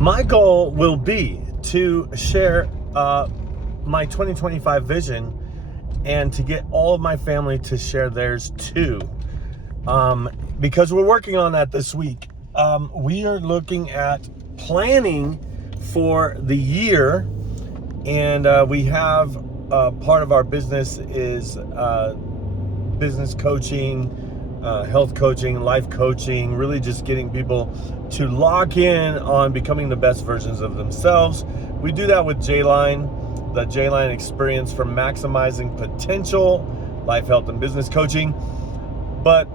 My goal will be to share my 2025 vision and to get all of my family to share theirs too. Because we're working on that this week. We are looking at planning for the year, and we have part of our business is business coaching, health coaching, life coaching, really just getting people to lock in on becoming the best versions of themselves. We do that with J-Line, the J-Line experience for maximizing potential, life, health, and business coaching. But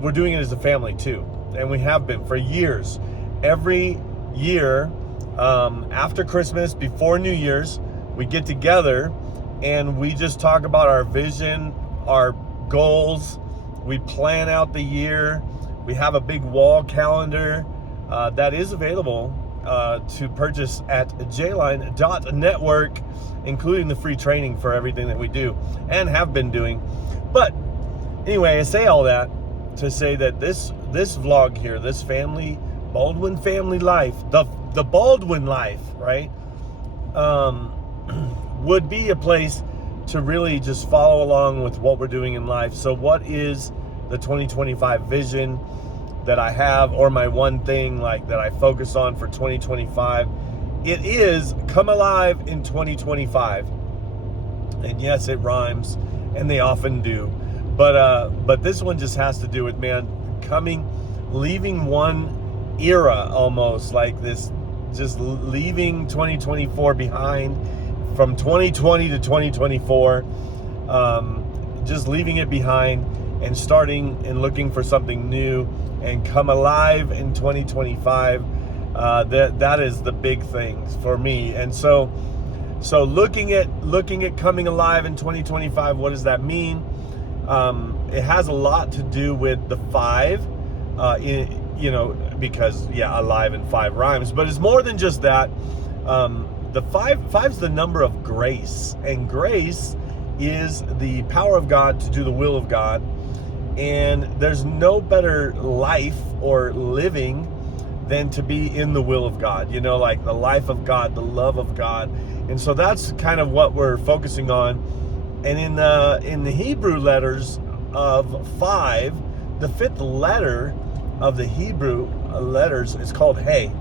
we're doing it as a family too, and we have been for years. Every year, after Christmas, before New Year's, we get together and we just talk about our vision, our goals. We plan out the year. We have a big wall calendar that is available to purchase at jline.network, including the free training for everything that we do and have been doing. But anyway, I say all that to say that this vlog here, this family, Baldwin family life, the Baldwin life, right, would be a place to really just follow along with what we're doing in life. So what is the 2025 vision that I have, or my one thing like that I focus on for 2025? It is come alive in 2025. And yes, it rhymes, and they often do. But this one just has to do with, man, leaving one era almost like this, just leaving 2024 behind, from 2020 to 2024, just leaving it behind and starting and looking for something new and come alive in 2025. That is the big thing for me. And so looking at coming alive in 2025, what does that mean? It has a lot to do with the 5, because alive and 5 rhymes, but it's more than just that. The 5's the number of grace, and grace is the power of God to do the will of God. And there's no better life or living than to be in the will of God, like the life of God, the love of God. And so that's kind of what we're focusing on. And in the Hebrew letters of 5, the 5th letter of the Hebrew letters is called Hey,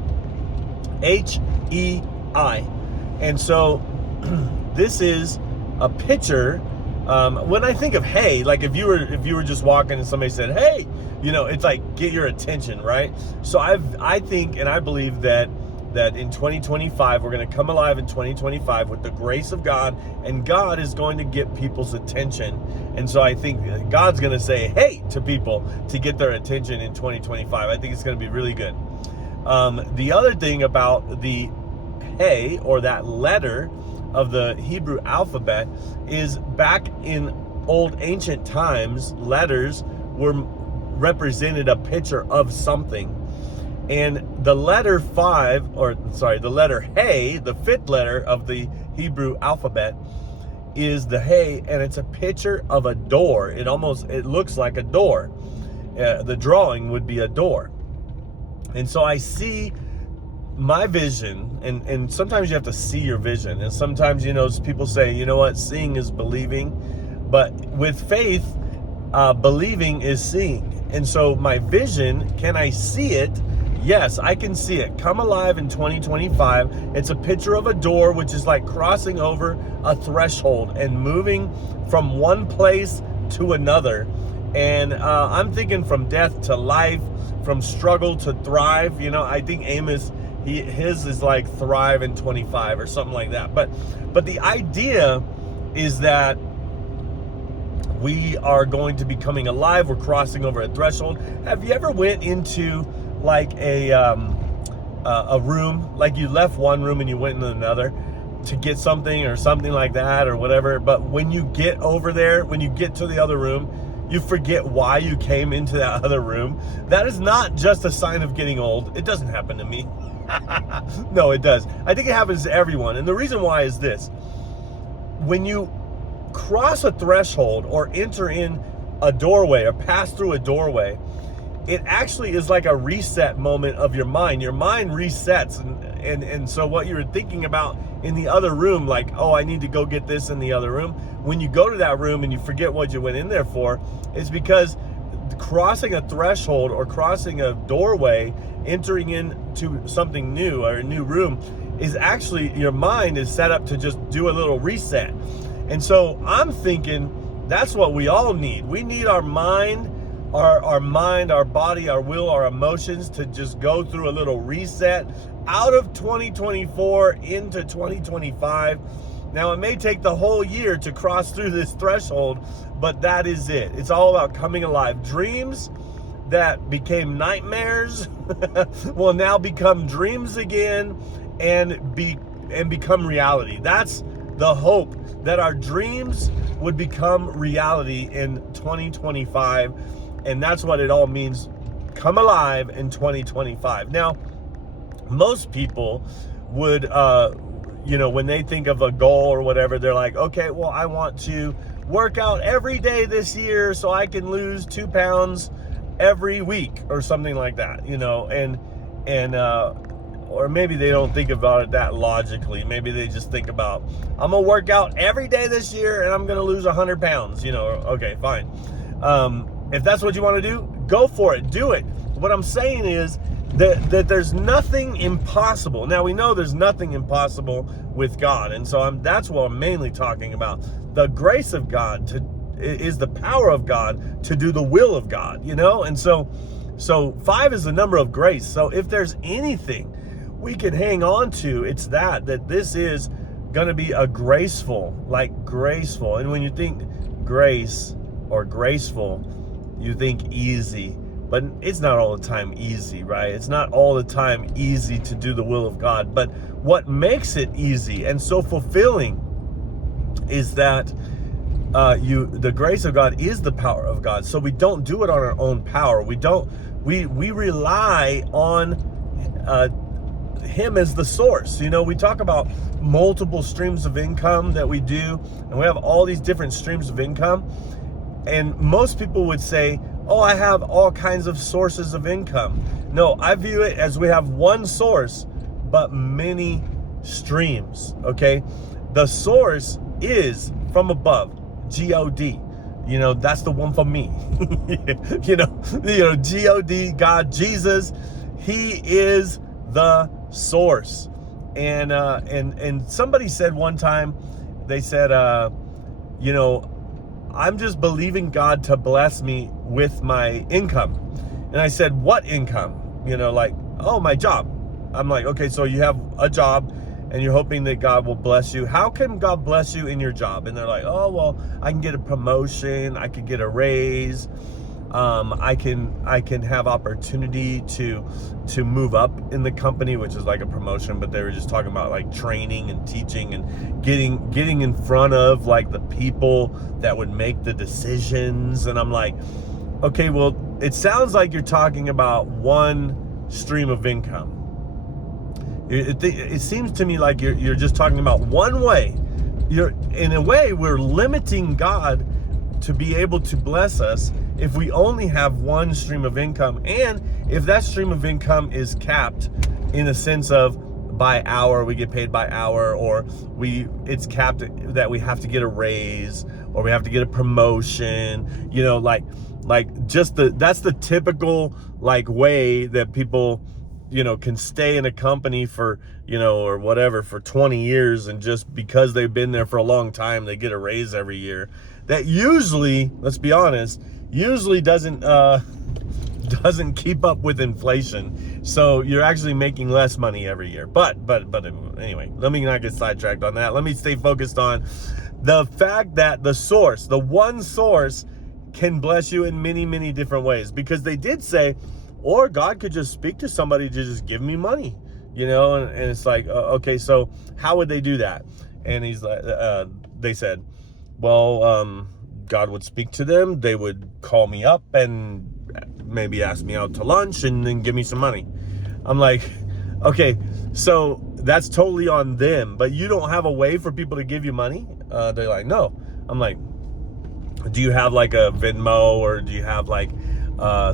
H-E-I. And so this is a picture. When I think of hay, like if you were just walking and somebody said, hey, it's like, get your attention, right? So I think and I believe that in 2025, we're going to come alive in 2025 with the grace of God, and God is going to get people's attention. And so I think God's going to say, hey, to people to get their attention in 2025. I think it's going to be really good. The other thing about the hey, or that letter of the Hebrew alphabet, is back in old ancient times, letters represented a picture of something. And the letter the letter Hey, the 5th letter of the Hebrew alphabet, is the Hey, and it's a picture of a door. It looks like a door. The drawing would be a door. And so I see my vision, and sometimes you have to see your vision. And sometimes, people say, what, seeing is believing. But with faith, believing is seeing. And so my vision, can I see it? Yes, I can see it. Come alive in 2025. It's a picture of a door, which is like crossing over a threshold and moving from one place to another. And I'm thinking from death to life, from struggle to thrive. I think Amos, his is like thrive in 25 or something like that. But the idea is that we are going to be coming alive. We're crossing over a threshold. Have you ever went into like a room, like you left one room and you went into another to get something or something like that or whatever, but when you get over there, when you get to the other room, you forget why you came into that other room? That is not just a sign of getting old. It doesn't happen to me. No, it does. I think it happens to everyone. And the reason why is this: when you cross a threshold or enter in a doorway or pass through a doorway, it actually is like a reset moment of your mind. Your mind resets, and so what you were thinking about in the other room, like, oh, I need to go get this in the other room, when you go to that room and you forget what you went in there for, it's because crossing a threshold or crossing a doorway, entering into something new or a new room, is actually, your mind is set up to just do a little reset. And so I'm thinking that's what we all need. We need our mind, our body, our will, our emotions to just go through a little reset out of 2024 into 2025. Now, it may take the whole year to cross through this threshold, but that is it. It's all about coming alive. Dreams that became nightmares will now become dreams again and become reality. That's the hope, that our dreams would become reality in 2025. And that's what it all means. Come alive in 2025. Now, most people would, when they think of a goal or whatever, they're like, okay, well, I want to work out every day this year so I can lose 2 pounds every week or something like that, or maybe they don't think about it that logically. Maybe they just think about, I'm gonna work out every day this year and I'm gonna lose 100 pounds, okay, fine. If that's what you want to do, go for it, do it. What I'm saying is that there's nothing impossible. Now, we know there's nothing impossible with God, and so that's what I'm mainly talking about. The grace of God is the power of God to do the will of God, and so 5 is the number of grace. So if there's anything we can hang on to, it's that this is going to be a graceful. And when you think grace or graceful, you think easy, but it's not all the time easy, right? It's not all the time easy to do the will of God. But what makes it easy and so fulfilling is that the grace of God is the power of God. So we don't do it on our own power. We rely on Him as the source. We talk about multiple streams of income that we do, and we have all these different streams of income. And most people would say, oh, I have all kinds of sources of income. No, I view it as we have one source, but many streams, okay? The source is from above, G-O-D. That's the one for me. G-O-D, God, Jesus, He is the source. And somebody said one time, they said, I'm just believing God to bless me with my income. And I said, what income? Oh, my job. I'm like, okay, so you have a job and you're hoping that God will bless you. How can God bless you in your job? And they're like, oh, well, I can get a promotion. I could get a raise. I can have opportunity to move up in the company, which is like a promotion, but they were just talking about like training and teaching and getting in front of like the people that would make the decisions. And I'm like, okay, well, it sounds like you're talking about one stream of income. It seems to me like you're just talking about one way. In a way, we're limiting God to be able to bless us if we only have one stream of income, and if that stream of income is capped in a sense of by hour, we get paid by hour, or it's capped that we have to get a raise or we have to get a promotion, that's the typical way that people can stay in a company for or whatever for 20 years, and just because they've been there for a long time, they get a raise every year. That usually, let's be honest, doesn't keep up with inflation. So you're actually making less money every year. But anyway, let me not get sidetracked on that. Let me stay focused on the fact that the one source can bless you in many, many different ways. Because they did say, or God could just speak to somebody to just give me money, and it's like, okay, so how would they do that? And he's like, they said, well, God would speak to them. They would call me up and maybe ask me out to lunch and then give me some money. I'm like, okay, so that's totally on them, but you don't have a way for people to give you money? They're like, no. I'm like, do you have like a Venmo, or do you have like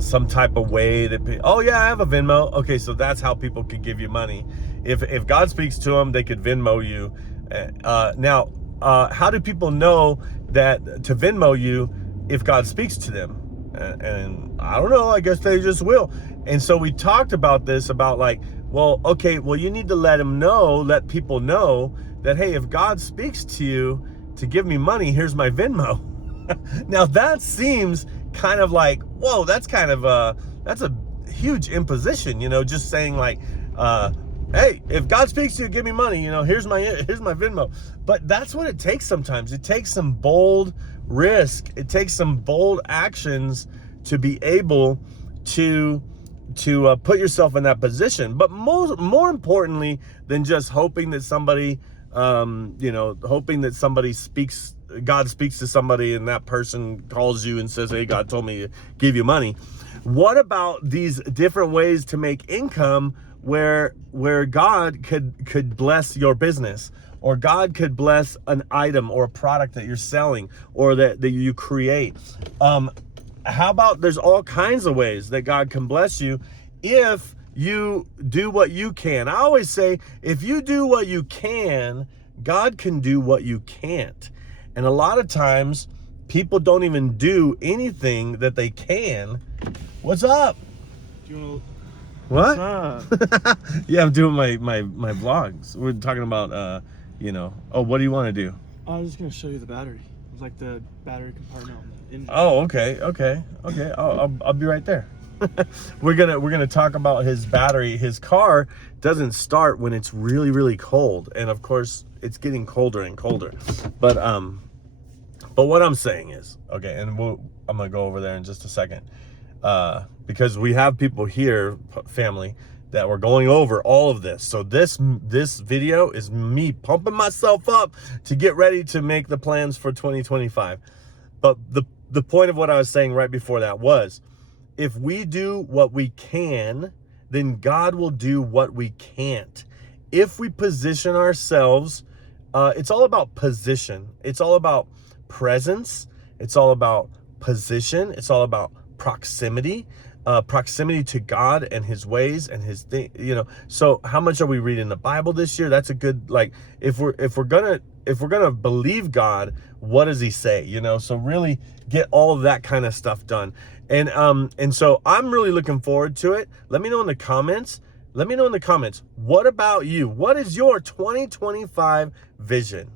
some type of way that, oh yeah, I have a Venmo. Okay, so that's how people could give you money. If God speaks to them, they could Venmo you. Now, how do people know that to Venmo you if God speaks to them? And I don't know, I guess they just will. And so we talked about this, about like, well, okay, well, you need to let people know that, hey, if God speaks to you to give me money, here's my Venmo. Now that seems kind of like, whoa, that's kind of that's a huge imposition, just saying like, hey, if God speaks to you, give me money, here's my Venmo. But that's what it takes sometimes. It takes some bold risk. It takes some bold actions to be able to put yourself in that position. But more importantly than just hoping that somebody, hoping that somebody speaks, God speaks to somebody and that person calls you and says, hey, God told me to give you money. What about these different ways to make income where God could bless your business, or God could bless an item or a product that you're selling or that you create? How about there's all kinds of ways that God can bless you if you do what you can. I always say, if you do what you can, God can do what you can't. And a lot of times people don't even do anything that they can. What's up? What? What's up? Yeah, I'm doing my vlogs. We're talking about, oh, what do you want to do? I was just going to show you the battery. It's like the battery compartment on the engine. Oh, okay. I'll be right there. We're gonna talk about his battery. His car doesn't start when it's really, really cold, and of course it's getting colder and colder. But what I'm saying is, okay, and I'm gonna go over there in just a second, because we have people here, family, that we're going over all of this. So this video is me pumping myself up to get ready to make the plans for 2025. But the point of what I was saying right before that was, if we do what we can, then God will do what we can't. If we position ourselves, it's all about position. It's all about presence. It's all about position. It's all about proximity. Proximity to God and his ways and his thing, So how much are we reading the Bible this year? That's a good, like, if we're gonna believe God, what does he say? So really get all of that kind of stuff done. And so I'm really looking forward to it. Let me know in the comments. What about you? What is your 2025 vision?